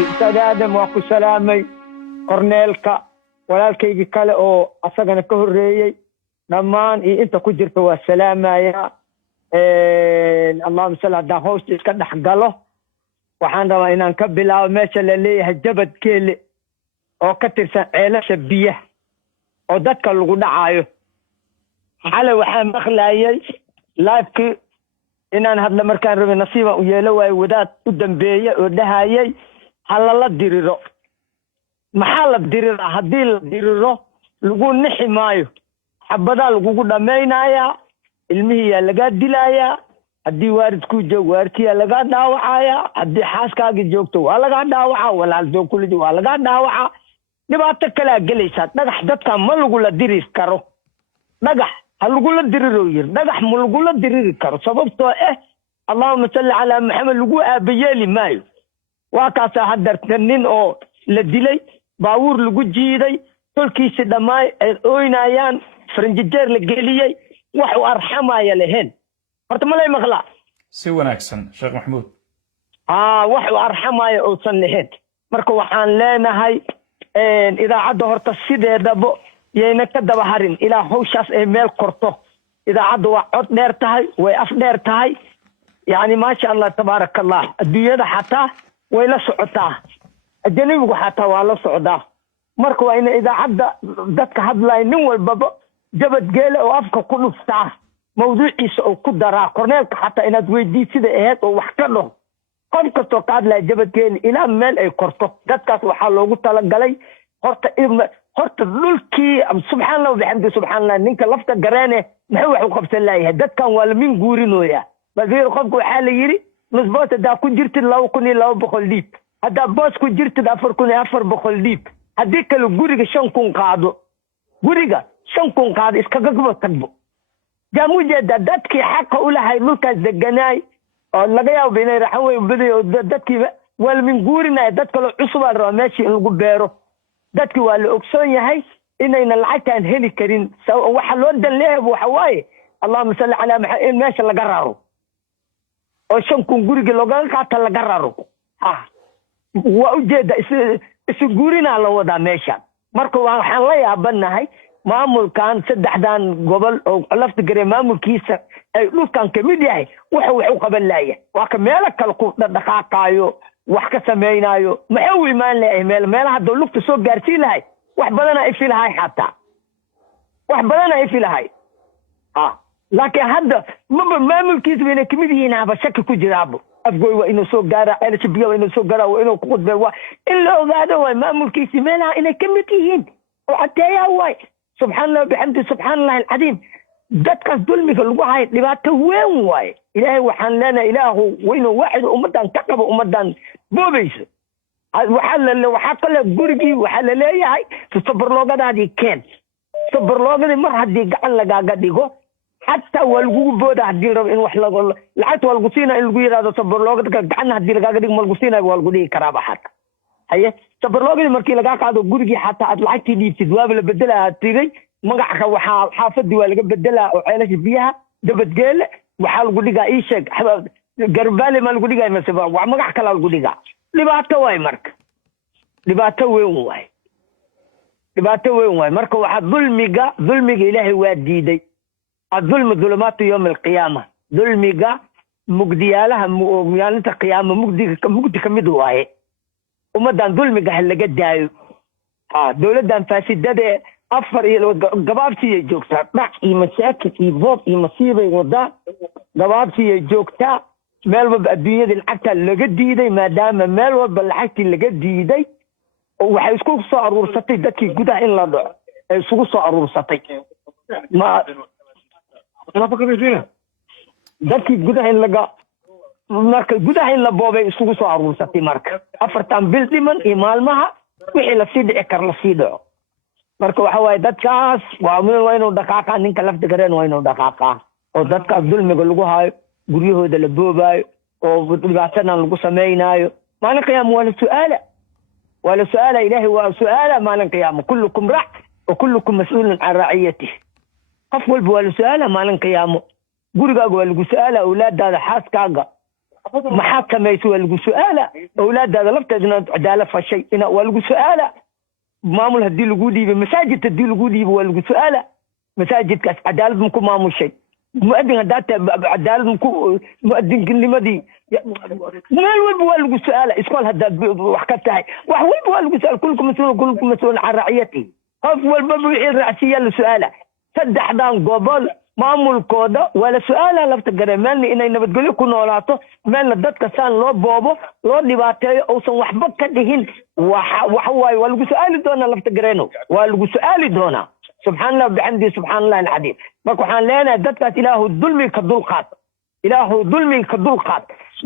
استاذ ادم واكو سلامي كورنيلكا walaalkaygi kale oo asagana ka horeeyay dhamaan inta ku jirta waa salaamaya allahumma salli ala hoosta iska dhaxgalo waxaan rabaa inaan ka bilaabo meesha la leeyahay jabad keele oo ka tirsan ceelasha biyaha oo dadka lagu dhacayo xalay waxaan maqlaayay live-ki inaan hadla markaan rabay nasiiba u yeelo waay wadaad u dambeeyay oo dhahayay halala diriro maxaa la diriraa haddii la diriro lagu nixi maayo xabadaa lagugu dhammaynayaa ilmihiyaa lagaa dilayaa haddii waalidkuu joogo waalidkiyaa lagaa dhaawacayaa haddii xaaskaagii joogto waa lagaa dhaawacaa walaaldoon kuliji waa lagaa dhaawacaa dhibaato kalea gelaysaa dhagax dadkan ma lagula diri karo dhagax ha lagula diriroo yiri dhagax ma lagula diriri karo sababtoo allahuma salli calaa maxamed lagu aabayeeli maayo waa kaasaa hadarta nin oo la dilay baabuur lagu jiiday tolkiisi dhammaay ay ooynayaan faranjijeer la geliyey wax u arxamaya lahayn horta ma lay maqlaa si wanaagsan sheekh maxamuud wax u arxamaya uusan lahayn marka waxaan leenahay idaacadda horta sideedaba yayna ka daba harin ilaa hawshaas ay meel korto idaacadda waa cod dheer tahay way af dheer tahay yani maasha allah tabaaraka allah adduunyada xataa way la socotaa ajanibigu xataa waa la socdaa marka waa ina idaacadda dadka hadlaya nin walbaba jabadgeele oo afka ku dhuftaa mawduuciisa oo ku daraa korneelka xataa inaad weydiisida ahayd oo wax ka dhaho qof kastoo ka hadlaya jabadgeele ilaa meel ay korto dadkaas waxaa loogu talagalay horta dhulkii subxaan allah bixamdi subxaan allah ninka lafta gareene maxuu wax u qabsan laayahay dadkan waa lamin guurinooyaa basiir qofka waxaa la yidhi nusboos haddaa ku jirtid 2200 dhiib haddaa boos ku jirtid 4400 dhiib haddii kale guriga 5000 qaado guriga 5000 qaado iskaga gubo tagbo jaamujeeda dadkii xaqa u lahay dhulkaas deganaay oo laga yaabo inay raxan way baday oo dadkii waa lamin guurinaya dad kale cusub aan rabaa meeshii in lagu beero dadkii waa la ogsoon yahay inayna lacagtaan heli karin waxa loo dan leeyahay waxa waaye allahumma salli calaa maxamed in meesha laga raro oo 5000 guriga looga qaata laga raro waa ujeeda isu guurinaa la wadaa meesha marka waxaan la yaabanahay maamulkan saddexdan gobol oo lafta gare maamulkiisa ay dhulkan ka mid yahay wax u qaban laaya waa ka meelo kale ku dhaqaaqaayo wax ka sameeynayo maxuu imaan leeyahay meelaha dawladda soo gaarsiin lahay wax badan ay filahay xataa wax badan ay filahay laakiin hadda maamulkiisa inay ka mid yihiin haba shaki ku jiraabo afgooy waa inuu soo gaara LHB waa inuu soo gaara waa inuu ku qudbay waa in la ogaado waa maamulkiisa meelaha inay ka mid yihiin oo cadeeyaa waay subxaanallah bixamdi subxaanallah alcadiim dadkaas dulmiga lagu hayo dhibaato weyn waay ilaahay waxaan leenahay ilaahu waynu waaxid ummadan ka qabo ummadan boobayso waxaa kale gurigii waxaa la leeyahay sabarloogadaadii keen sabarloogadii mar haddii gacan lagaaga dhigo حتى والجوبود هدير إن وحلا لحتى والجسينا الجوير هذا صبرلوج كان هدير قاعد يقول والجسينا والجودي كرابة حتى هي صبرلوج المركي لقى قاعد جورجي حتى أطلعت لي في دواب اللي بدلها تيجي ما قاعد حافظ دوال اللي بدلها وعلاش فيها دبت جيل وحال جودي قاعد يشك قربالي ما الجودي قاعد مسافة وما قاعد كلا الجودي قاعد لبعته مرك لبعته واي مرك واحد ظلمي إلهي واديدي الظلم ظلمات يوم القيامة ظلمك مقديالها ميانتا قيامة مقدي كميدو واهي ومدان ظلمك هلا قدايو دولدان فاسدة أفر قبابتي جوكتا معي مساكتي بوطي مصيبة وضع قبابتي جوكتا مالوب الدنيا دي الحكا اللي قديدي ما دام مالوب الحكا اللي قديدي وحيسكوك صار ورسطي دكي قدا إن لا ضع يسكوك صار ورسطي ما dadkii gudaha in laga marka gudaha in la boobay isugu soo aruursatay marka afartan bil dhiman iyo maalmaha wixii la sii dhici kar la sii dhaco marka waxa waaye dadkaas waa inuu dhaqaaqaa ninka lafta gareen waa inuu dhaqaaqaa oo dadkaas dulmiga lagu hayo guryahooda la boobaayo oo dhibaatadan lagu sameynaayo maalin qiyaama waa la su'aala ilaahi waa su'aala maalin qiyaama kullukum raac wa kullukum mas'uulun can raaciyatihi qof walba waa la su'aala maalin qiyaamo gurigaaga waa lagu su'aala awlaadaada xaaskaaga محاكمة والقو سؤالة أولاد هذا لفتنا عدالة فشيء إن والقو سؤالة مامل هدي لقودي بمساجد تدي لقودي والقو سؤالة مساجد كاس عدالة مكو مامل شيء مؤذن هدات عدالة مكو مؤذن كلمة دي ما والقو سؤالة إسقال هدا وحكتها والقو سؤال كلكم مسؤول عن رعيتي أفضل مبيعي الرأسية لسؤالة سدح دان قبل maamulkooda wala su'aala lafta gareemaan inay nabadgelyo ku noolaato meel dadka saan loo boobo loo dhibaateeyo oo san waxba ka dhihin waxa waay waa lagu su'aali doonaa lafta gareeno waa lagu su'aali doonaa subxaanallah bixamdi subxaanallah alcadiim marka waxaan leenahay dadkaas ilaahu dulmi ka dulqaad ilaahu dulmi ka dulqaad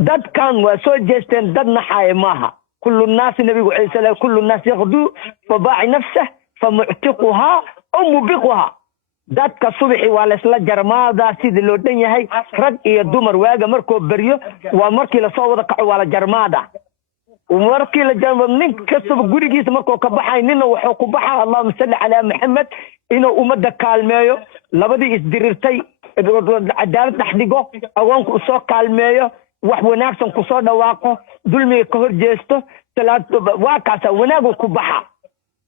dadkan waa soo jeesteen dad naxaaya maaha kullu nnaas nabigu ciise la kullu nnaas yaqdu fa baa'i nafsah fa mu'tiquha aw mubiquha dadka subaxi waa la isla jarmaada sidii loo dhan yahay rag iyo dumar waaga markoo bariyo waa markii la soo wada kaco waa la jarmaada markii la jarmaado nin kasta gurigiisa markoo ka baxay nina wuxuu ku baxaa allahumma salli ala maxamed inuu ummadda kaalmeeyo labadii isdirirtay cadaalad dhex dhigo agoonku soo kaalmeeyo wax wanaagsan ku soo dhawaaqo dulmiga ka hor jeesto salaad waa kaasa wanaagu ku baxa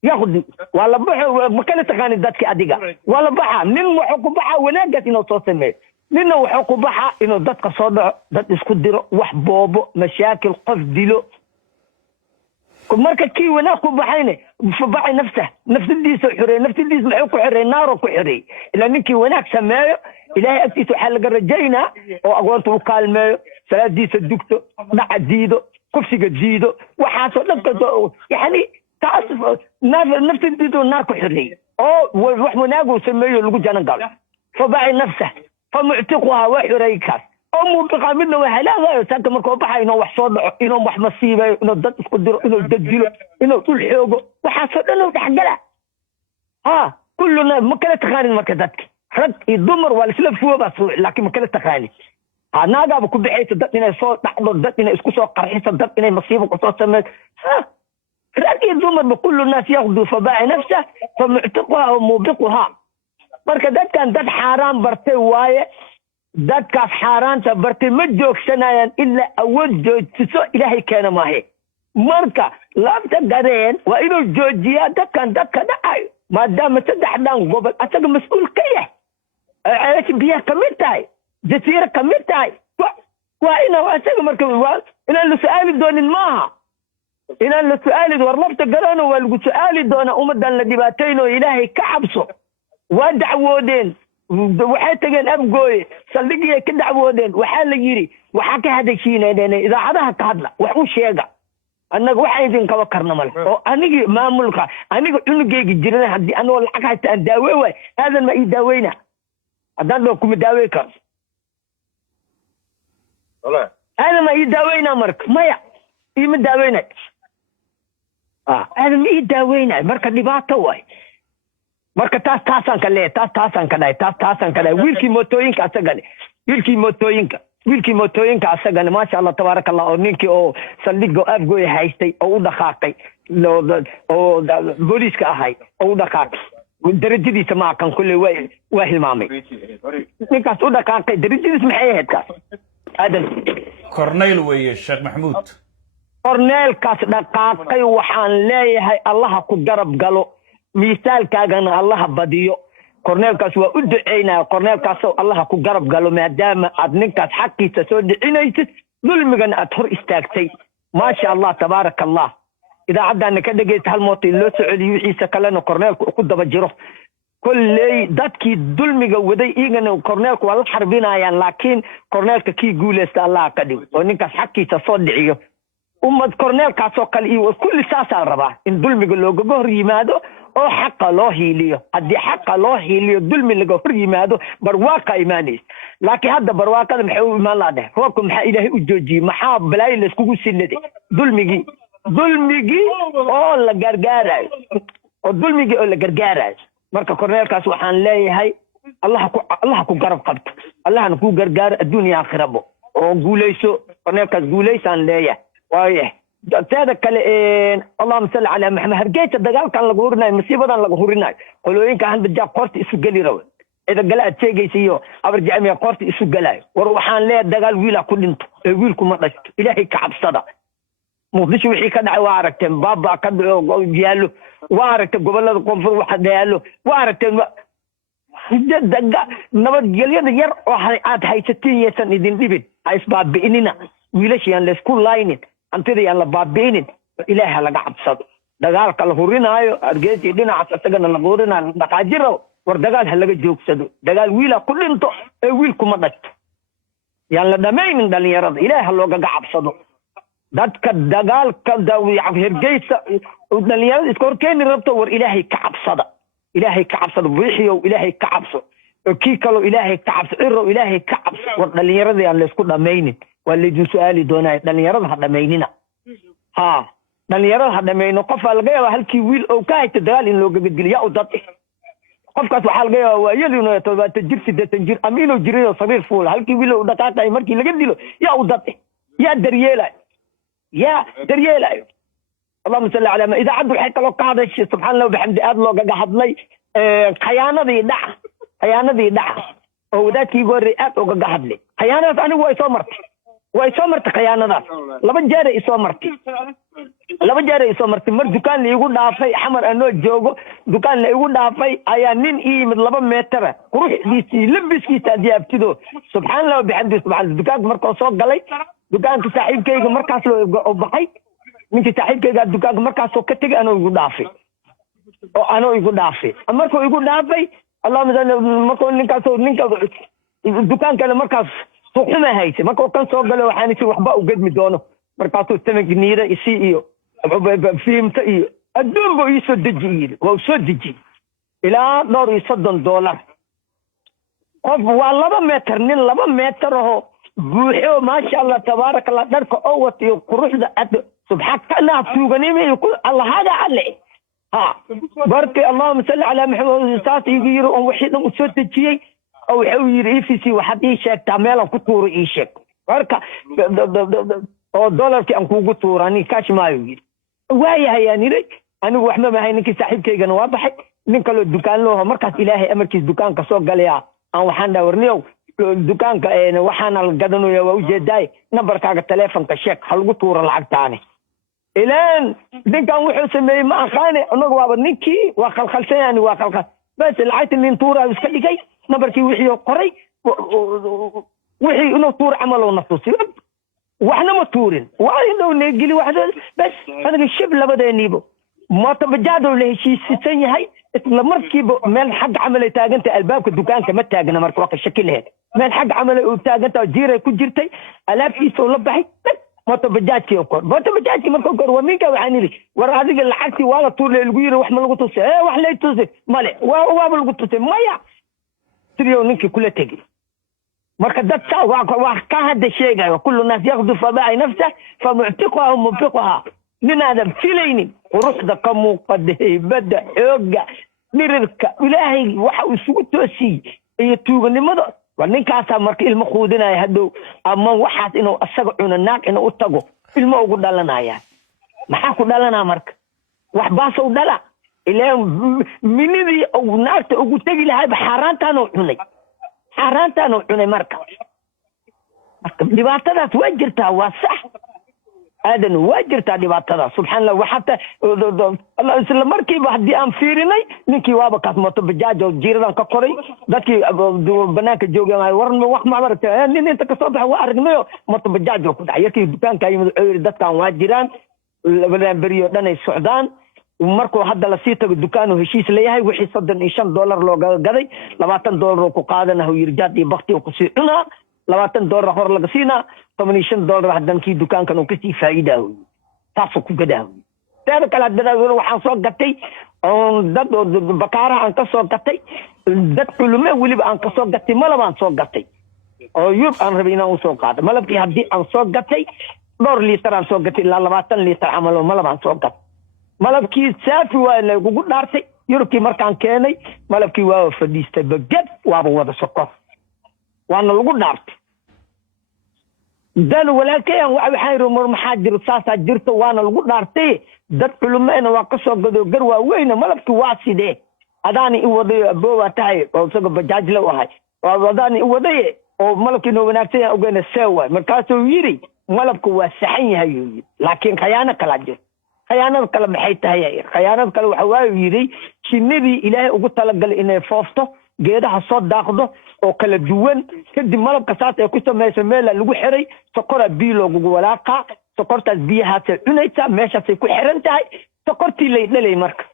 ياخذ ولا بحر مكان تقاني دتك اديغا ولا بحا من وحو بحا وناغت انو سو سمي من وحو بحا انو دتك سو دحو دد اسكو ديرو wax boobo مشاكل قف ديلو marka kii wanaag ku baxayne fubaay naftiisa xirey naftiisa maxay ku xirey naaro ku xirey ila ninkii wanaag sameeyo ilaahay agtiisa waxa laga rajaynaa oo agoonta u kaalmeeyo salaadiisa dugto dhaca diido kufsiga diido waxa soo dhanka yani taas naftiisa naar ku xirey oo wax wanaag sameeyo lagu janan gal fubaay naftiisa famu'tiquha wa xireyka oo mubiqa midna waxa laga saaka markoo baxay inuu wax soo dhaco inuu wax masiibayo inuu dad isku diro inuu dajilo inuu tul xoogo waxa soo dhan dhaxgala kulluna ma kala taqaanin marka dadka rag iyo dumar waa isla fuuba laakiin ma kala taqaanin naagaaba ku bixaysa dad inay soo dhacdo dad inay isku soo qarxiso dad inay masiibo ku soo sameeyo rag iyo dumar ba kullu naas yaqdu fa ba'i nafsa fa mu'tiquha wa mubiquha marka dadkan dad xaaraan bartay waaye dadkaas xaaraanta bartay ma joogsanayaan ilaa awood joogtiso ilaahay keena maahe marka laabta gareen waa inuu joojiyaa dadkan dadka dhacayo maadaama saddexdan gobol asaga mas-uul ka yahay ceelasha biyaha ka mid tahay jasiira ka mid tahay waa inuu asaga marka inaan la su-aali doonin maaha inaan la su-aali war lafta gareeno waa lagu su-aali doonaa ummadan la dhibaatayno ilaahay ka cabso waa dacwoodeen waxay tageen abgooye saldhigii ka dacwoodeen waxaa la yiri waxa ka hadashiineen idaacadaha ka hadla wax u sheega annaga waxa idin kaba karna mal oo anigi maamulka aniga cunugeyga jirana hadii anoo lacag haysta aan daaweey way aadan ma ii daaweyna haddaan loo kuma daawey karo wala aadan ma ii daaweyna marka maya iima daaweyna aadan ma ii daaweyna marka dhibaato way marka taasaan ka leeyahay taasaan ka dhahay taasaan ka dhahay wiilkii mootooyinka asagana maasha Allah tabaaraka Allah oo ninkii oo saldhiga afgooy haystay oo u dhaqaaqay oo booliiska ahay oo u dhaqaaqay darajadiisa ma kan kulli waa hilmaamay ninkaas u dhaqaaqay darajadiisa maxay ahayd kaas aadan corneyl weeye sheekh maxamuud corneylkaas dhaqaaqay waxaan leeyahay Allah ku garab galo miisaalkaagana Allah badiyo corneylkaas waa u duceynaa corneylkaas oo Allah ku garab galo maadaama aad ninkaas xaqiisa soo dhicinaysid dulmigana aad hor istaagtay maasha Allah tabaaraka Allah idaacadana ka dhageysta hal mooto loo socodiyo wixiisa kalena corneylku ku daba jiro kulley dadkii dulmiga waday igana corneylku waa la xarbinayaan laakiin corneylka kii guuleysta Allah ka dhigo oo ninkaas xaqiisa soo dhiciyo ummad corneylkaas oo kale iyo kulli saasaan rabaa in dulmiga looga hor yimaado oo xaqa loo hiiliyo haddii xaqa loo hiiliyo dulmi laga hor yimaado barwaaqa imaanaysa laakiin hadda barwaaqada maxay u imaan lahayd roobka maxaa ilaahay u joojiyey maxaa balaayo la iskugu sinaday dulmigii oo la gargaarayo marka corneylkaas waxaan leeyahay Allah ku garab qabto Allahna ku gargaaro adduunyo aakhirabo oo guuleyso corneylkaas guuleysaan leeyahay waaye dadka kale Allahumma salli ala Muhammad hargeysa dagaalkan lagu hurinayo masiibadan lagu hurinayo qolooyinka handa jaab qorti isu gali raw إذا قلت شيء يسيو أرجع من قرط يسوق قلاي وروحان ليه دجال ويلا كل انت ويلكم ما إلهي كعب صدا مقدش وحي كدع وارك بابا كد جيالو وارك قبل القنفر واحد جيالو وارك دقة نبض جليد ير وحيات هاي 60 يسن يدين ديبت أسباب بإننا ويلش يعني لسكول لاينين أنت ذي يعني باب بينين إلهي لقى عب صدا دجال كالهورين هاي أرجعت يدينا عسى الهورين دقاجرو وردقال هلقى جوك سدو دقال ويلا كل انتو ويلكم مدت يعني لدمين من دالي يرد إله اللوغا قعب سدو دادك الدقال كالداوي عفهر جيسا ودالي يرد إذكور كين ربطو ور إلهي كعب صدا إلهي كعب صدا بيحيو إلهي كعب صدا كيكالو إلهي كعب صدا إرو إلهي كعب صدا ودالي يرد يعني لسكو دمين واللي جو سؤالي دوناي دالي يرد هدمينينا ها دالي يرد هدمينو قفا لغاية هالكي ويل أو كايت دقال إن لوغا قد يا وداتي qofkaas waxa laga yaabaa iyaduna 70 jir 80 jir amiino jiriyo sabiir fuul halkii wiil uu dhaqaaqay markii laga dilo yaa u dad yaa daryeelay اللهم صل على ما اذا عدوا حتى لو قاعد الشيء سبحان الله وبحمد اد لو قحدلay khiyaanadii dhac oo dadkii goori aad uga qaxadlay khiyaanadaas anigu way soo martay khiyaanadaas laba jeer ay soo martay mar dukaan la igu dhaafay xamar anoo joogo dukaan la igu dhaafay ayaa nin iimid 2 meetar quruxdiisii labiskiisa diyaabtido subxaanallah bixamdi subxaan dukaanka markuu soo galay dukaanka saaxiibkayga markaas loo baxay ninkii saaxiibkayga dukaanka markaas oo ka tagay anoo igu dhaafay markuu igu dhaafay allahumma salli markuu ninka dukaanka markaas suuxuma hayse markuu kan soo galo waxaan si waxba u gadmi doono markaasuu tamagniida isii iyo fiimta iyo adduunba ii soo dejiyey waa soo dejiyey ilaa $130 qof waa 2 meetar nin 2 meetar oo buuxo maasha Allah tabaaraka Allah dharka oo watiyo quruxda ad subxaana tuuganimay ku Allah hada alle ha barki allahumma salli ala muhammad saati yiri oo wixii dhan u soo dejiyey oo wuxuu yiri EFC waxaad ii sheegtaa meelan ku tuuro ii sheeg marka oo dollarkii aan kugu tuurani cash maayo yiri waayahay yani anigu wax ma mahay ninkii saaxiibkaygana waa baxay nin kale dukaan loo markaas ilaahay amarkiis dukaanka soo galaya aan waxaan dhawarniyow dukaanka waxaan la gadanayo waa ujeeday nambarkaaga telefonka sheeg hal ugu tuuro lacagtaani ilaan ninkan wuxuu sameeyay ma aqaane anagu waaba ninkii waa khalkhalsan waa khalkhal bas lacagta nin tuura iska dhigay nambarkii wixii qoray wixii inuu tuur camalo nafsi waxna ma tuurin waa inuu neegili waxda bas aniga shib labadeeniibo mooto bajaado la heshiisisan yahay isla markiiba meel xaq camal ay taaganta albaabka dukaanka ma taagna marka waa ka shakileed meel xaq camal ay taaganta jiray ku jirtay alaabtiisa la baxay mooto bajaadkii oo kor mooto bajaadkii markuu kor waa minka waxaan yiri war adiga lacagtii waa la tuurlay lagu yiri wax ma lagu tusay wax lay tusay male waa lagu tusay maya sidii ninkii kula tagay marka dadka waa ka hada sheegayo kullu naas yakhdu faba'i nafsa famu'tiquha mubtiquha min adam filayni ruuxda ka muuqaday bada xooga mirirka ilaahay waxa uu isugu toosiyay iyo tuuganimada waa ninkaas marka ilmo quudinaya hadow ama waxaas inuu asaga cuna naaq inuu tago ilmo ugu dhalanaya maxaa ku dhalanaa marka wax baas u dhala ilaa minidii oo naagta ugu tagi lahay xaraantaan oo cunay marka dhibaatadaas waa jirtaa waa sax aadan waa jirtaa dhibaatada subxaanallah waxata Allah isla markiiba hadii aan fiirinay ninkii waaba kaas mooto bajaajo jiiradan ka koray dadkii banaanka joogay warma wax ma martay nin inta ka soo baxay waa aragnayo mooto bajaajo ku dhacay yarkii dukaanka yimid oo dadkan waa jiraan labadaan bariyo dhan ay socdaan markuu hadda la sii tago dukaanku heshiis leeyahay wixii $35 loo gaday $20 ku qaadanayo yirjaad iyo baqti ku sii cunaa $20 hor laga siina $85 hadankii dukaankan uu ka sii faa'iidayo taasoo ku gadaa taada kala dadada waxaan soo gatay oo dad bakaara aan ka soo gatay dad culume waliba aan ka soo gatay malabaan soo gatay oo yub aan rabay inaan soo qaado malabkii hadii aan soo gatay 2 litir aan soo gatay ilaa 20 litir amal malabaan soo gatay malabkii saafi waa lagu dhaartay yurkii markaan keenay malabkii waa fadhiistay bagad waaba wada sokor waana lagu dhaartay dan walaalkeen waxay rumar maxaa jiro saasa jirto waana lagu dhaartay dad culumeena waa ka soo gado gar waa weyn malabkii waa sidee adaani i waday aboowa tahay oo isaga bajaaj la wahay oo adaani i waday oo malabkii noo wanaagsan yahay ogeena seewa markaasuu yiri malabku waa saxan yahay laakiin khiyaano kala jiro khiyaanada kale maxay tahay khiyaanada kale waxa waayu yiri shinnidii ilaahay ugu talagalay inay foofto geedaha soo daaqdo oo kala duwan kadib malabka saas ay ku sameeyso meel lagu xiray sokora biyo loogu walaaqa sokortaas biyahaas cunaysa meeshaasay ku xiran tahay sokortii lay dhalay marka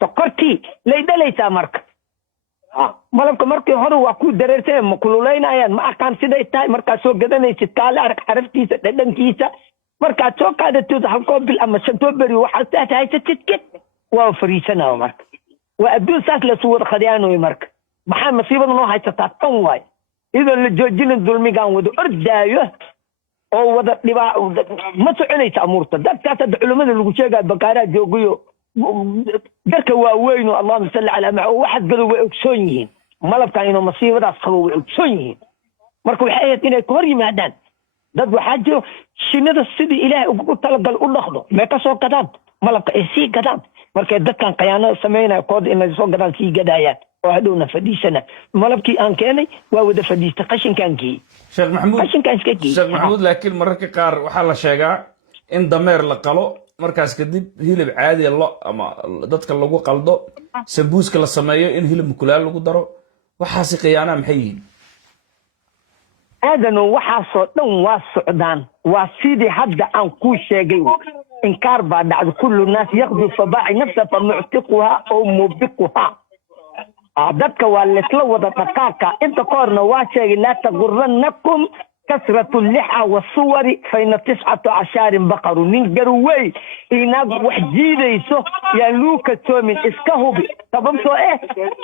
sokortii lay dhalaysaa marka malabka markii hore waa ku dareersay ma kululaynayaan ma aqaan siday tahay markaa soo gadanaysid kaale arag xaraftiisa dhadhankiisa markaa soo qaadatood halkoo bil ama shantoo beri waxaa haysatid kid waa fariisanaa marka waa adduun saas la soo wada khadiyaanoy marka maxaa masiibada noo haysataa tan waay idoo la joojinin dulmigaan wada ordaayo oo wada dhibaa ma soconaysa amuurta dadkaas hadda culimmada lagu sheegaya bakaaraa joogayo dadka waaweyn oo allahuma salli calaa maca oo waxaad gado way ogsoon yihiin malabkan inuu masiibadaas qabo way ogsoon yihiin marka waxay ahayd inay ka hor yimaadaan dad waxaa jiro shinnida sidii ilaahay ugu talagal u dhaqdo may ka soo gadaan malabka ay sii gadaan markay dadkan khiyaanada samaynaya kooda inay soo gadaan sii gadayaan oo hadhowna fadhiisana malabkii aan keenay waa wada fadhiista qashinkaan geeyey sheekh maxamuud qashinkaan iska geeyey sheekh maxamuud laakiin mararka qaar waxaa la sheegaa in dameer la qalo markaas kadib hilib caadi lo ama dadka lagu qaldo sambuuska la sameeyo in hilib mukulaal lagu daro waxaasi khiyaanaa maxay yihiin aadano waxaasoo dhan waa socdaan waa sidii hadda aan kuu sheegay inkaar baa dhacdo kullu naas yaqdu fabaaci nafsa fa muctiquha oo mubiquha dadka waa laysla wada dhaqaaqa inta ka horna waa sheegay laa taguranakum kasratu lixa wasuwari fayna 19 baqaru nin garwey inaad wax jiidayso yaa luuka toomin iska hubi sababtoo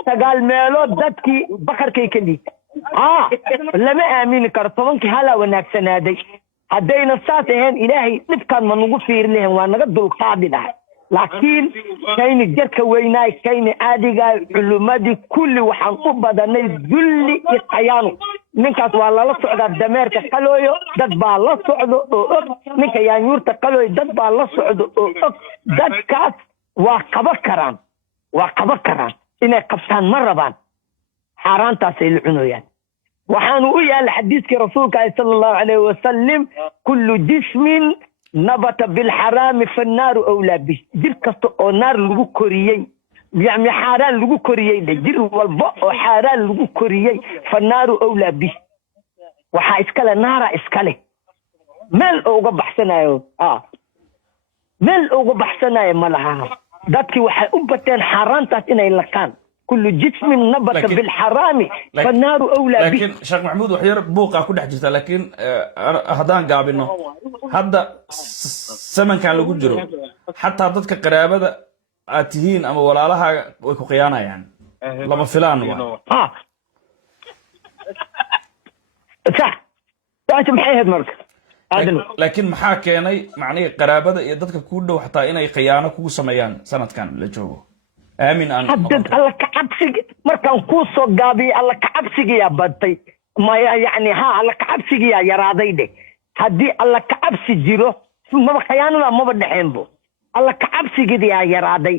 sagaal meelood dadkii bakarkay ka dhiig lama aamini karo 10 hala wanaagsanaaday haddayna saas ahayn ilaahay dhibkaan ma nagu fiiri lahayn waa naga dulqaadi dhahay laakiin kayni jarka weynaay kayni aadigaay culumadii kulli waxaan u badanay dulli iyo qayaano ninkaas waa lala socdaa dameerka qalooyo dad baa la socdo oo og ninka yaanyuurta qalooyo dad baa la socdo oo og dadkaas waa qaba karaan inay qabtaan ma rabaan xaaraantaasay la cunayaan waxaanu u yaala xadiiskii rasuulka sallallahu alayhi wasallam kullu jismin nabata bilxaraami fannaaru awlaa bih jir kasta oo naar lagu koriyey يعني حاران لغو كوريي جير والبا او حاران لغو كوريي فالنار اولى به waxa iskale naara iskale meel uga baxsanayo meel uga baxsanayo malaha dadkii waxay u bateen xaraantaas inay lakaan kullu jismin nabata bil harami فالنار اولى به لكن شيخ محمود وحير بوقا ku dhex jirta laakiin hadaan gaabino hadda saman kan lagu jiro hatta dadka qaraabada aad tihiin ama walaalaha way ku qiyaanayaan lama filaan waa صح taas maxay ahayd marka laakiin maxaa keenay macnaheedu qaraabada iyo dadka ku dhow xataa inay qiyaano kugu sameeyaan sanadkan la joogo aamin aan haddad alla ka cabsiga markaan ku soo gaabiyo alla ka cabsiga badtay ma yaani alla ka cabsiga yaraaday de haddii alla ka cabsi jiro ma qiyaanada ma badhaxeenbo alla ka cabsiga yaraaday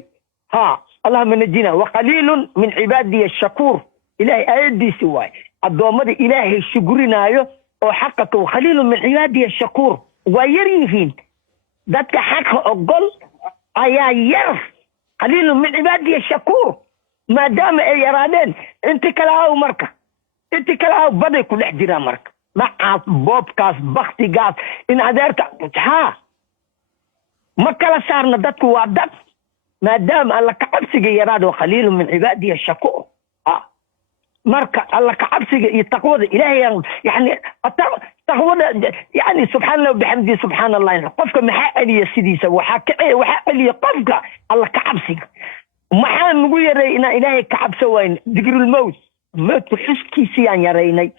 اللهم نجينا وقليل من عبادي الشكور إلهي أيديسي واي الدوامد إلهي شكرنايو وحقك وقليل من عبادي الشكور ويريهين ذاتك حق أقول أيا يرف قليل من عبادي الشكور ما دام يرادين انت كلاهو مركة انت كلاهو بدأ كل احجرا مركة مع بوبكاس بختي قاس إن عدارك ما كلا صارنا ذاتك وعدت ما دام الله كعبسك يراد وقليل من عبادي الشكور مركا الله كعبسك يتقوى إلهي يعني تقوى يعني سبحان الله وبحمده سبحان الله قفك محاق لي السديسة وحاق لي قفك الله كعبسك محان نقول يرينا إلهي كعبسة وين ذكر الموت موت حسكيسي أن يريني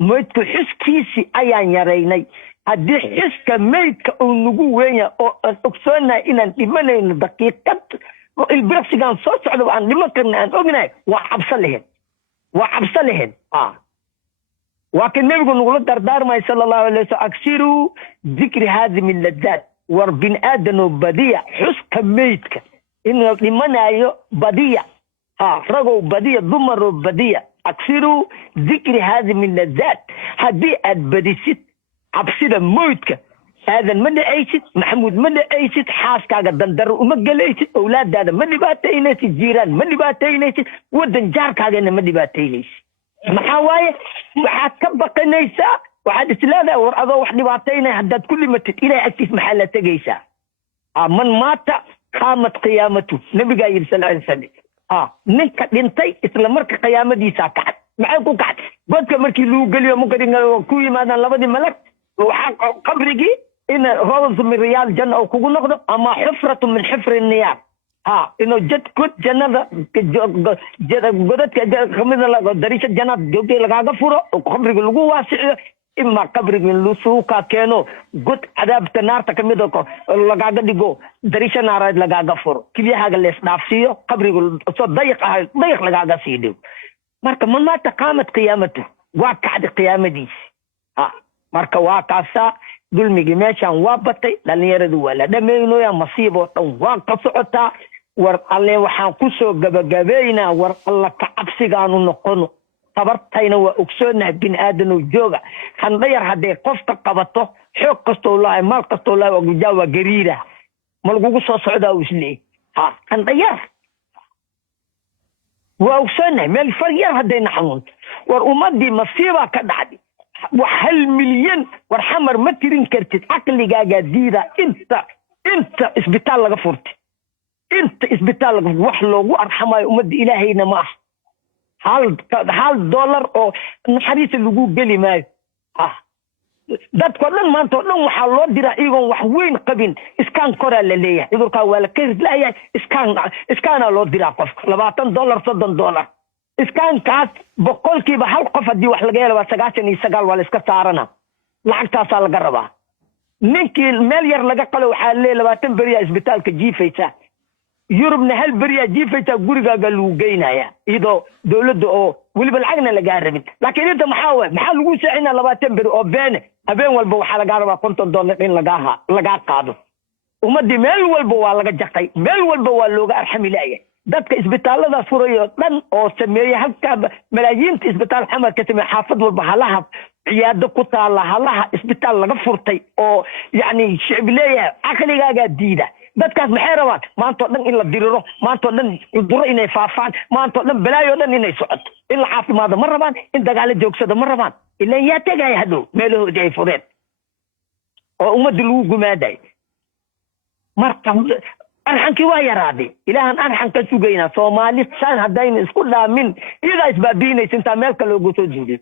موت حسكيسي أيان يريني هذه حسك ميت أو نقوين أو أكسرنا إن الإيمان دقيقة البرس كان صوت على عن لما كنا أغنى وعبس لهن وكن نقول نقول دردار ما صلى الله عليه وسلم أكثروا ذكر هذه من اللذات وربن آدم بديع حسك ميتك إنه لمنايو بديع رجو بديع ضمر بديع أكثروا ذكر هذه من الذات هذه البديست عبسيدة موتك هذا من أيست محمود من أيست حاس كاغا دندر ومقل أيست أولاد هذا من باتينيس الجيران من باتينيس ودن جار كاغا من باتينيس محاواي وحكبق نيسا وحد سلاذا ورأضا وحد باتينا حدد كل ما إلى أكتف محلة تجيسا من مات قامت قيامته نبي قايل صلى الله عليه وسلم نك دنتي isla marka qiyaamadiisa kacad maxay ku kacad godka markii loo galiyo mukadin ku yimaadaan labadii malag waxa qabrigi in rawd min riyal janna oo kugu noqdo ama xufratu min xufri niyar inuu jad kut jannada godadka kamida laga darisha jannad joogtay lagaaga furo oo qabriga lagu waasiyo إما قبر من لسوكا كانوا قد عذاب تنار كميدو لغاقا ديغو دريشا نار لغاقا فور كيف حاجه اللي نفسيو قبر ضيق لغاقا سيدو marka ما تقامت قيامته وقعد قيامتي marka waa kaasa dulmigi meeshan waa batay dhalinyaradu wala dhameeyno ya masiibo tan waa ka socotaa war alle waxaan ku soo gabagabeeyna war alla ka cabsigaanu noqono tabartayna waa ogsoonnahay bin aadanu jooga handayar haddee qofka qabato xoog kastoo lahay maal kastoo lahay waa gujaawa gariira ma lagugu soo socdaa islee handayar waa ogsoonnahay meel far yar haddayna xanuunto war ummadii masiibaa ka dhacday وحل مليون ورحمر ما ترين كرتت عقلي جاجا ديدا انت اسبيتال لغا فورت انت اسبيتال لغا وحلو وارحماي امد الهينا ما هل دولار او نحريس لغو بلي ماي داد كودن ما انتو دن waxa loo dira iyagoon wax weyn qabin iskaan kora la leeyahay idurka waa la kari leeyahay iskaan loo dira qof $20 $30 iskaan kaas boqolkiiba hal qof hadii wax laga helo waa 99 wala iska saarana lacagtaas laga rabaa ninkii meel yar laga qalo waxa leeyahay 20 bariya isbitaalka jiifaysa yurubna hal bariya jiifaysa gurigaaga lagu geynaya idoo dawladda oo waliba lacagna laga rabin laakiin inta maxaa lagu saacina 20 bari oo habeen walba waxa laga rabaa $50 in laga qaado ummadii meel walba waa laga jaqay meel walba waa looga arxami laayay dadka isbitaalada furayo dhan oo sameeyay halka malaayiinta isbitaal xamar ka sameeyay xaafad walba halaha ciyaado ku taala halaha isbitaal laga furtay oo yaani shicbileeya aqligaaga diida dadkaas maxay rabaan maanta dhan in la diriro maanta dhan duro inay faafaan maanta dhan balaayo dhan inay socoto in la caafimaado ma rabaan in dagaal joogsado ma rabaan ilaa yaa tagay hado meelahoodi ay fureen oo ummadii lagu gumaaday marka arxankii waa yaraaday ilaahan arxan ka sugayna Soomaali san hadayna isku dhaamin iyada isbaabiinaysa inta meel kale ugu soo jeeday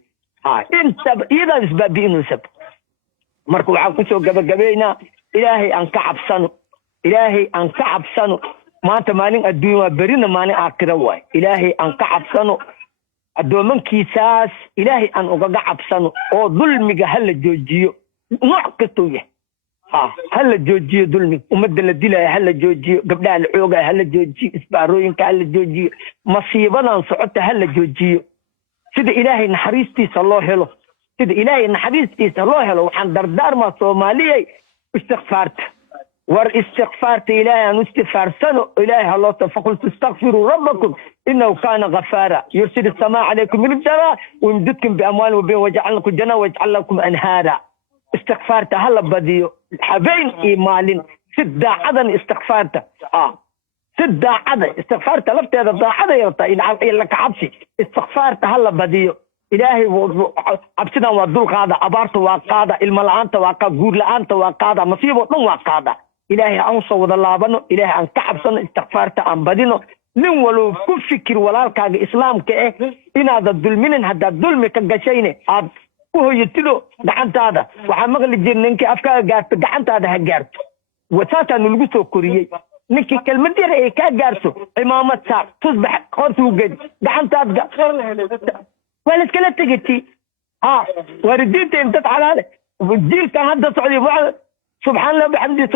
inta iyada isbaabiinaysa marka waxa ku soo gabagabeeyna ilaahay aan ka cabsano maanta maalin adduunyo barina maalin aakhira waay ilaahay aan ka cabsano adoomankiisaas ilaahay aan uga cabsano oo dulmiga hal joojiyo nooc kastoo yahay هلا جوجي دولمي ومدنا ديلا هلا جوجي قبلها العوقة هلا جوجي اسباروين هلا جوجي مصيبنا صعدت هلا جوجي سيد إلهي نحريستي صلوه له سيد إلهي نحريستي صلوه له وحن دردار ما صومالي استغفرت استغفرت إلهي أن استغفر سنو إلهي الله فقلت استغفروا ربكم إنه كان غفارا يرسل السماء عليكم من السماء ويمددكم بأموال وبين وجعل لكم جنة ويجعل لكم أنهارا استغفرت هلا بديو حبين إيمالين سد عدن استغفرت سد عدن استغفرت لفت هذا عدن يرتا إن لك عبسي استغفرت هلا بديو إلهي عبسنا وضل قادة عبارت وقادة الملعان توقع قول لعان توقع مصيبة وقادة إلهي أنصى وضل بنو إلهي أن كعبسن استغفرت أن بدينو nin walo ku fikir walaalkaaga islaamka in aad dulminin hada dulmi ka gashayne aad u hoytido gacantaada waxa maqli jirnay ninkii afkaaga gaarto gacantaada ha gaarto wasaatan lagu soo koriyay ninkii kelmad yar ay ka gaarto imaamad saar tusbax qortu gad gacantaada wala iskala tagati waridinta inta xalaale wajilka hadda socday سبحان الله بحمده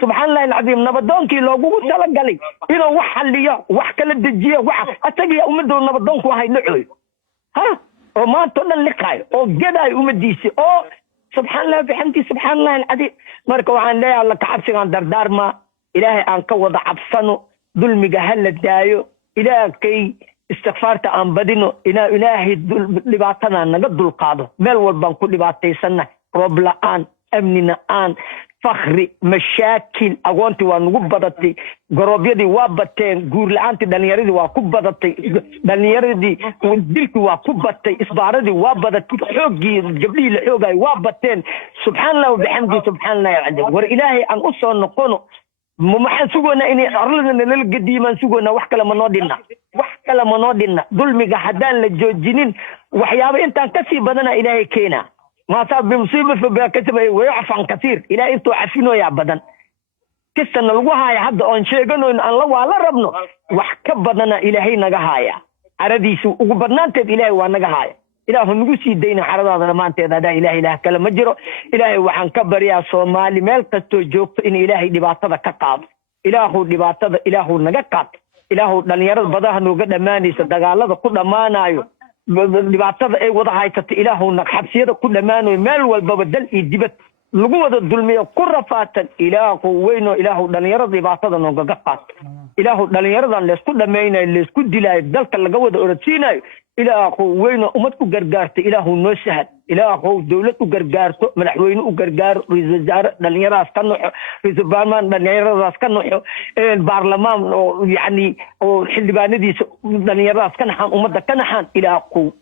سبحان الله العظيم نبضونكي لوغو تلا غلي انو wax xaliyo wax kala dejiyo wax atagiya umadu nabadonku wahay nucay oo ma todan liqay oo gaday umadiisi oo سبحان الله بحمده سبحان الله العظيم marka waxaan leeyahay alla ka cabsigan dardaarma ilaahay aan ka wada cabsano ظلمك هل الدايو إلهي استغفارت عن بدينه إلهي لبعتنا نقد القاضي مال والبان كل بعتيسنا رب لآن أمننا آن فخري مشاكل أقوانتي ونقبضتي قروبيدي وابتين قول لعنتي دانياردي وكبضتي دانياردي ودلكي وكبضتي إصباردي وابضتي حوقي جبلي لحوقي وابتين سبحان الله وبحمده سبحان الله يعدي وإلهي أن أصلا نقونه ما سوغونا إني أرلنا للقديم سوغونا وحكا لما نودينا ظلمي حدان للجوجينين وحيابي انت كسي بدنا إلهي كينا ما صار بمصيبة فبكتب ويعفى عن كثير إلى أنتوا عارفينه يا بدن كسنا لغوها يا حد أن شيء إن الله وعلى ربنا وحكى بدنا إلهي نجاهايا عرديس وبدنا أنت إلهي ونجاهايا إله نقصي دين حرض هذا ما أنت هذا إله كلام مجرو إلهي وحن كبر يا صومالي ملك تجوب إن إلهي دبعتها كقاب إله دبعتها إله نجاكات إله دنيار بدها نوجد ماني صدق كل ما نايو dhibaatada ay wada haysato ilaahuna xabsiyada ku dhamaanayo meel walba badal iyo dibad lagu wada dulmiyo ku rafaatan ilaahu weyno ilaahu dhalinyarada dhibaatada nooga qaat ilaahu dhalinyaradan la isku dhameeyay la isku dilay dalka laga wada orodsiinayo ilaahu weyno umad ku gargaartay ilaahu noo sahad ilaahu dawlad u gargaarto madaxweyne u gargaaro ra'iisul wasaare dhalinyaradaas ka noxo ra'iisul baarlamaan dhalinyaradaas ka noxo baarlamaan oo yani oo xildhibaanadiisa dhalinyaradaas ka naxan umada ka naxan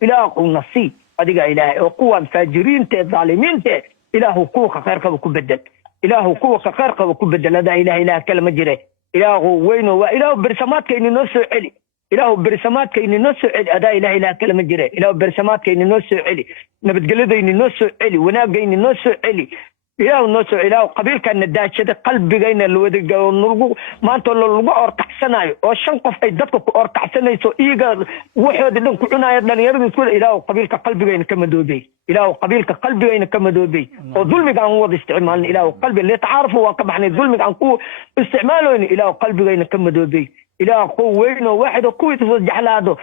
ilaahu nasiib adiga ilaahay oo kuwan faajiriinta zaalimiinta ilaahu kuwa khayrka ku bedel ilaahu kuwa khayrka ku bedel hada ilaahay kalama jire ilaahu weyno waa ilaahu bersamaadkayni noo soo celi ilaahu bersamaadkayni noo soo celi hada ilaahay kalama jire ilaahu bersamaadkayni noo soo celi nabadgelyadayni noo soo celi wanaagayni noo soo celi ilaahu noo soo ilaahu qabiilkana daashada qalbigayna la wada gaarno maanta lagu orkacsanayo oo shan qof ay dadka ku orkacsanayso iiga waxooda dhan ku cunaya dhalinyarada isku ilaahu qabiilka qalbigayna ka madoobay ilaahu qabiilka qalbigayna ka madoobay oo dulmiga aan wada isticmaalno ilaahu qalbi la tacaarufo waa ka baxnay dulmiga aan ku isticmaalno ilaahu qalbigayna ka madoobay ilaahu weyno waaxid ku iswajaxlaado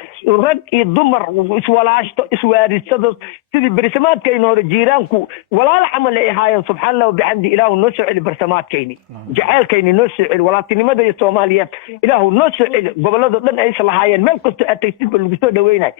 rag iyo dumar iswalaashto iswaarisado sidii bersamaadkayna hore jiiraanku walaal camal ay haayeen subxaanahu bixamdi ilaahu noo soo celi bersamaadkayni jaceelkayni noo soo celi walaaltinimada iyo Soomaaliyeed ilaahu noo soo celi gobolada dhan ay islahaayeen meel kasta ataysid lagu soo dhaweynay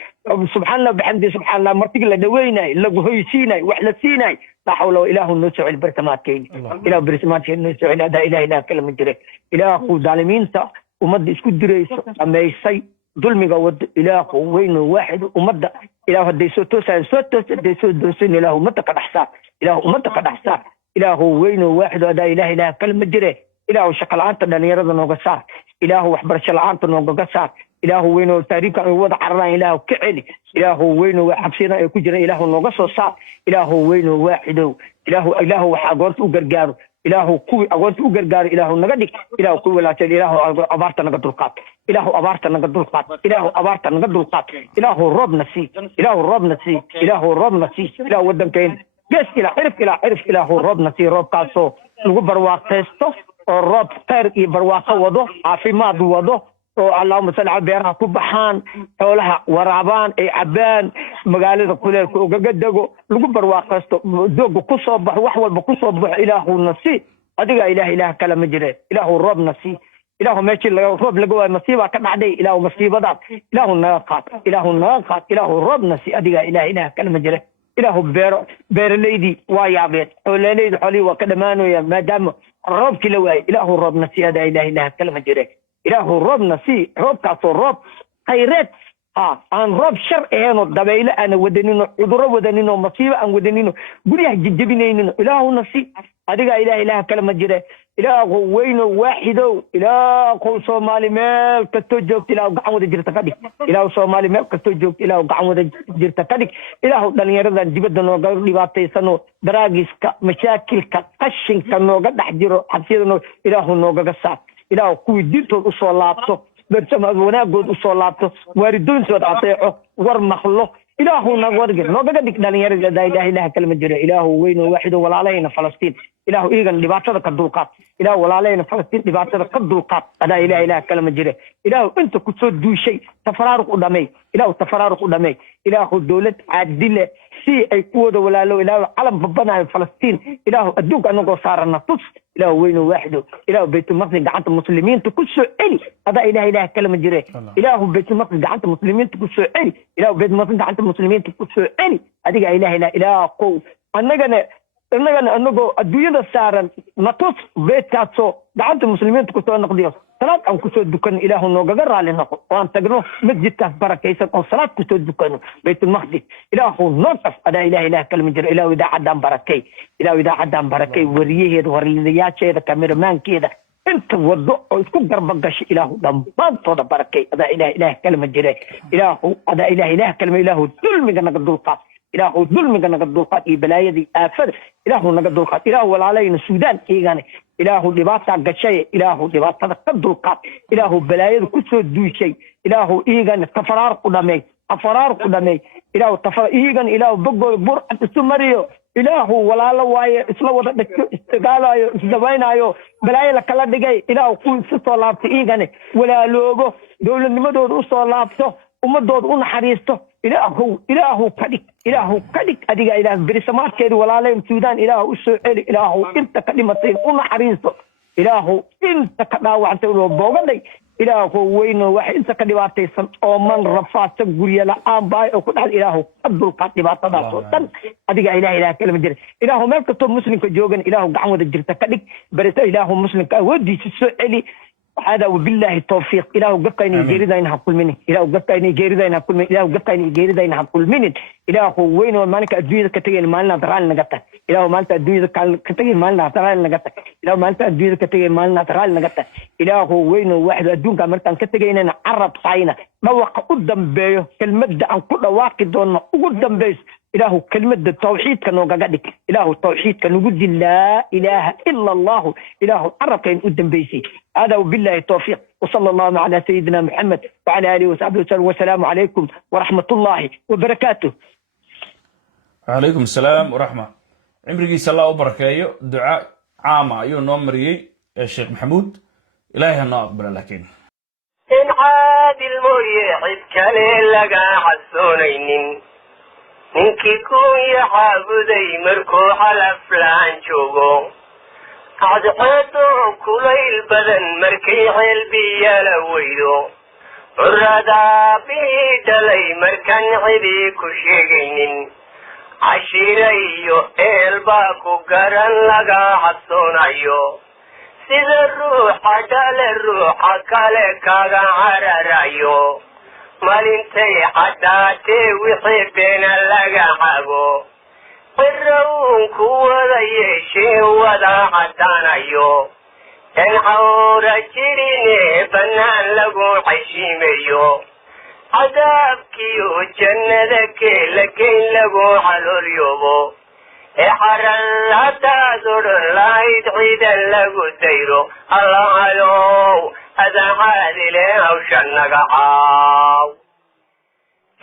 subxaanahu bixamdi subxaanahu martigi la dhaweynay lagu hoysiinay wax la siinay لا حول ولا إله نوسع البرسمات كين إله برسمات كين نوسع هذا إله كلام جري إله ظالمين تا ومد اسكو دريس أما يسي ظلمي قود إله وين واحد ومد إله ديسو توسع سوتوس ديسو دوسين إله متى قد حساب إله متى قد حساب إله وين واحد هذا إله كلام جري إله شكل عنت دنيا رضا نوقصار إله وحبر شل عنت نوقصار إله وين تاريخ وضع عرنا إله كعلي إله وين وحبسنا يكجر إله نوقص صار إله وين واحد إله وحقرت وجرجار إله قوي أقرت وجرجار إله نجدك إله قوي لا تل إله أبارت نقد القات إله أبارت نقد القات إله أبارت نقد القات إله الرب نسي إله الرب نسي إله الرب نسي إله ودم كين جس إلى عرف إله الرب نسي رب كاسو نقبر واقعته الرب خير يبرواقه وضه عافيمات وضه اللهم صل على بيرها كبحان حولها ورابان اي عبان مقالة كلها وقدقوا لقبر واقستو دوقوا كصوب وحول بكصوب إله النسي أدقى إله كلام جري إله الرب نسي إله ماشي الرب لقوا مصيبة كم عدي إله مصيبة ضاد إله الناقات إله الرب نسي أدقى إله كلام جري إله بير ليدي وايعبيت ولا ليدي حولي وكلمانو يا مادام الرب كلواي إله الرب نسي هذا إله كلام جري إله الرب نسي رب كاسو رب خيرات عن رب شر إهانو دبايلة أنا ودنينو عذر ودنينو مصيبة أن ودنينو قولي جبينينو إله نسي أدقى إله كلمة جري إله وينو واحدو إله صومالي مال كتوجوك إله قعمود جرتكادك إله صومالي مال كتوجوك إله قعمود جرتكادك إله دنيا رضا جبدنا وقال لباتي سنو دراجيس مشاكل كقشن كنو قد حجرو حبسيدنو إله نوغا قصات إله كوي ديرتو أصول لابتو برسما وناقود أصول لابتو واردون سود عطيعو ورمخلو إله نغورجل نوغا ديك دنيا رضا إله كلمة جري إله وينو واحدو ولا علينا فلسطين إله إيجان لبعض كدولقات إله ولا علينا فلسطين لبعض كدولقات أنا إله كلام جري إله أنت كنت دو شيء تفرارق قدامي إله تفرارق قدامي إله الدولة عادلة سي أي قوة ولا لو إله علم ببنا فلسطين إله أدوك أنو صار النص إله وين واحد إله بيت المقدس عند المسلمين تكون سؤالي هذا إله كلام جري إله بيت المقدس عند المسلمين تكون سؤالي إله بيت المقدس عند المسلمين تكون سؤالي هذه إله قو أننا أنو الدنيا صار نص بيت كاتو عند المسلمين تكون سؤال نقديس صلاة أو كسر دكان إله نوجر على نقو وأن تجنو مسجد كبركة يسر أو صلاة كسر دكان بيت المقدس إله نصف هذا إله كلام جري إله إذا عدم بركة إله إذا عدم بركة وريه وريات شيء كاميرمان كده أنت وضع كبر بقش إله دم ما توضع بركة هذا إله كلام جري إله هذا إله كلام إله ظلم جنا الدلقات إله ظلم جنا الدلقات إبلاية دي آفر إله نجد الدلقات إله ولا علينا السودان إيجاني إله لباس عجشة إله لباس الدلقات إله بلاية كسر دو شيء إله إيجان تفرار قدامي أفرار قدامي إله تفرار إيجان إله بقول السمريو إله ولا لواي إسلام استقالة إستبينايو بلاية لكلا دقي إله كل ستولابت إيجاني ولا لوجو دولة نمدود أصولابته ومدود حريسته إله كدك أديك إله برسمات كده ولا لهم سودان إله السؤال إله أنت كلمتين حريسته إله أنت كداوع تقول بوغلي إله وين واحد أنت كلمتين أو من رفع تقولي لا باي أو كل إله قدر قاتبات تداسو تن أديك إله كلمة جري إله ما كتب مسلم كجوجن إله قعمود الجرت كدك بريت إله مسلم كودي السؤال هذا وبالله التوفيق إله قبقيني جيردين حقل مني إله قبقيني جيردين حقل مني إله قبقيني جيردين حقل مني إله وين ومالك أدوية كتير مالنا ترال نجتة إله مالك أدوية كتير مالنا ترال نجتة إله مالك أدوية كتير مالنا ترال نجتة إله وين واحد أدون كمرتان كتير إننا عرب صعينا ما وقع قدام بيه كلمة عن كل واحد دون قدام بيه إله كلمة التوحيد كانوا قاعدك إله التوحيد كانوا يقول لا إله إلا الله إله عرب كان قدام بيسي هذا وبالله التوفيق وصلى الله على سيدنا محمد وعلى آله وصحبه وسلم والسلام عليكم ورحمة الله وبركاته. عليكم السلام ورحمة عمري صلى الله وبركاته دعاء عامة أيو نمري الشيخ محمود إلهي هنا أقبل لكن إن عاد المريح كالي لقى حسونين ninkii ku yaxaabuday markuu xalaf laan joogo cadceedo kulayl badan markay xeelbiya la weydo curadaa bii dhalay markaan cidii ku sheegaynin cashiira iyo eel baa ku garan laga xasoonayo sida ruuxa dhale ruuxa kale kaga cararayo malintay caddaatee wixii beena laga xago qirrawunku wada yeeshee wada caddaanayo en xawra jirine bannaan lagu xeshiimayo cadaabkiyo jannada keelageyn lagu xaloolyobo ee xaran haddaad odhan lahayd ciidan lagu dayro allahayow أذهب هوشا نقعاو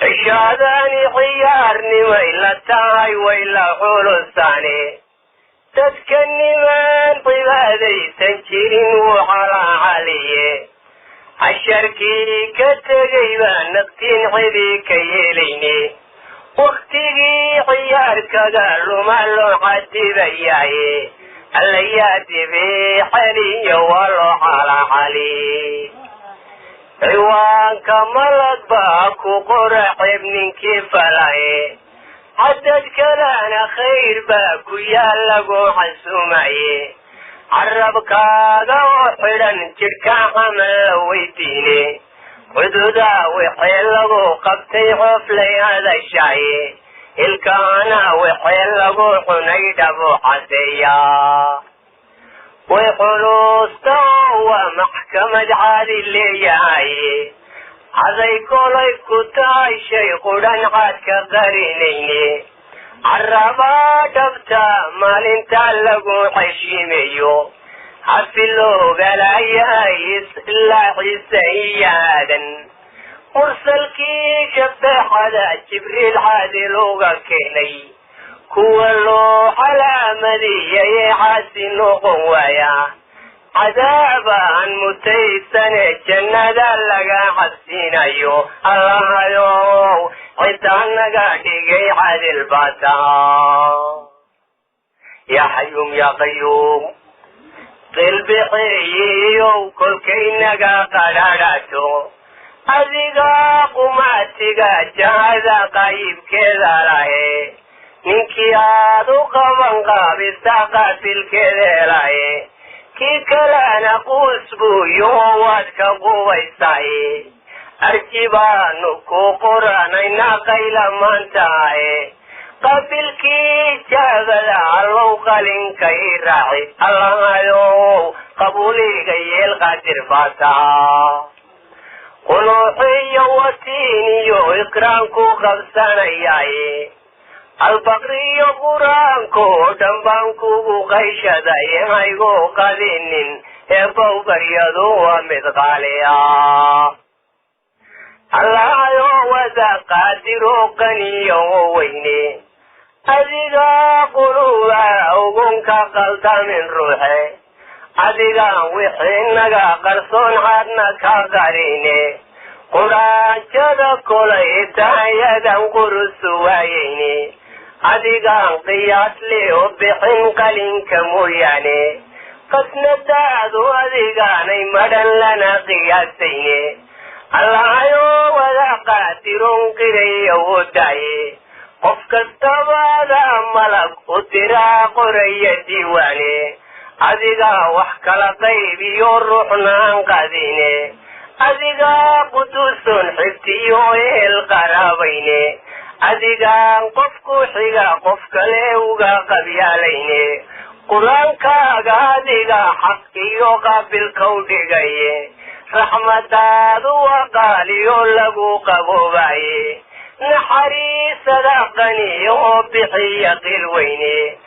عشاداني خيارني وإلا تاي وإلا حلوساني تذكرني من طبادي سنجرين وحلا عليه الشركي كتغيبا نقتين حبيك يليني وقتي خيار كقالوا مالو حدي بياي اللياتي بحلي والله على حلي عوان كملت باكو قرح ابن كيف لاي عدد كلانا خير باكو يالقو حسومعي عرب كاغا وحرن تركا عمل ويتيني حدودا وحيلقو قبتي حفلي هذا الشاي الكانا وحيلقو حنيد ابو حسيا وحلوستا ومحكمة عادي اللي جاي عزي كولي كتاي شيخودان عادك قرينيني عربا دبتا مالين تالقو حشيميو حفلو قلايا إلا حسيادا مرسل كي شبه حدا جبريل عادي لوغا كيني كولو على مدي حاسن قوايا عذابا متيسن جنة لغا حسين أيو الله يو عطانك ديجي حد الباتا يا حيوم يا قيوم قلبي حيو كل كينك قراراتو أذيقا قماتك جهاز قايب كذا لاهي منكي آدو قبن قابستا قاتل كذا لاهي كي كلا نقوس بو يوواتك قويساهي أرجبانو كو قرانينا قيلا مانتاهي قبل كي جاغل علو قلن كي راحي الله يو قبولي غيال قادر باتا قلوحي وسيني إكرانكو خبسانا ياي البقري قرانكو دنبانكو غيشة داي هايغو قادنين إبو بريدو ومدغاليا الله يو وذا قادرو قنيو ويني أذيقا قلوبا أوغنك قلتا من روحي أذيقا وحينك قرصون حدنك قريني قرآن جدا كوليتا يدا قرص ويني أذيقا قياس ليو بحن قلنك مرياني قسنتا ذو أذيقا نيمدا لنا قياسيني الله يو وذا قاترون قري وداي قف كستبا ذا ملك اترا قرية ديواني أذيقا وحكال طيبي الروحنا انقاذيني أذيقا قدوس حفتيو القرابيني أذيقا قفكو حيقا قفك ليوغا قبياليني قرآن كاقا أذيقا حقيو قابل كودقاي رحمتاد وقاليو لغو قبوباي نحري صدقني وبحية الويني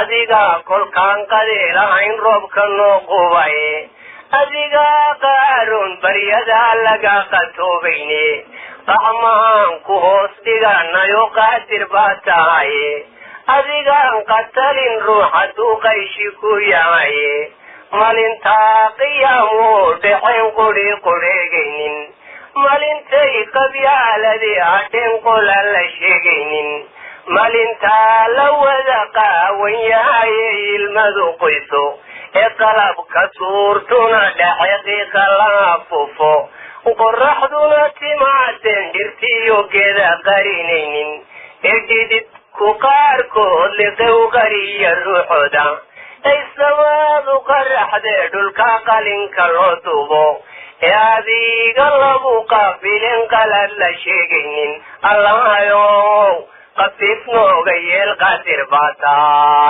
أذيقا كل كان قدير عين ربك النقوباي أذيقا قارون بريدا لغا قطوبيني رحمان كهوس ديغانا يقاتر باتاي أذيقا قتل روحتو قيشكو ياي مالنتا قيامو دحين قري قريقين مالنتي قبيالدي عتين قل اللشيقين مالنتا لو ذقا وياي المذو قيسو اقلب كسورتنا دحيقي خلافوفو وقرحدنا تماتن درتيو كذا قرينين اجدد كوكاركو لقو قري الروح دا السماء قرح دلك قلن كالرطوبو يا ذي قلبو قابل قلل شيقين الله يو قطفنو غير قاتر باتا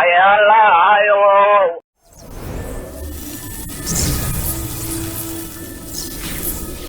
يا الله يو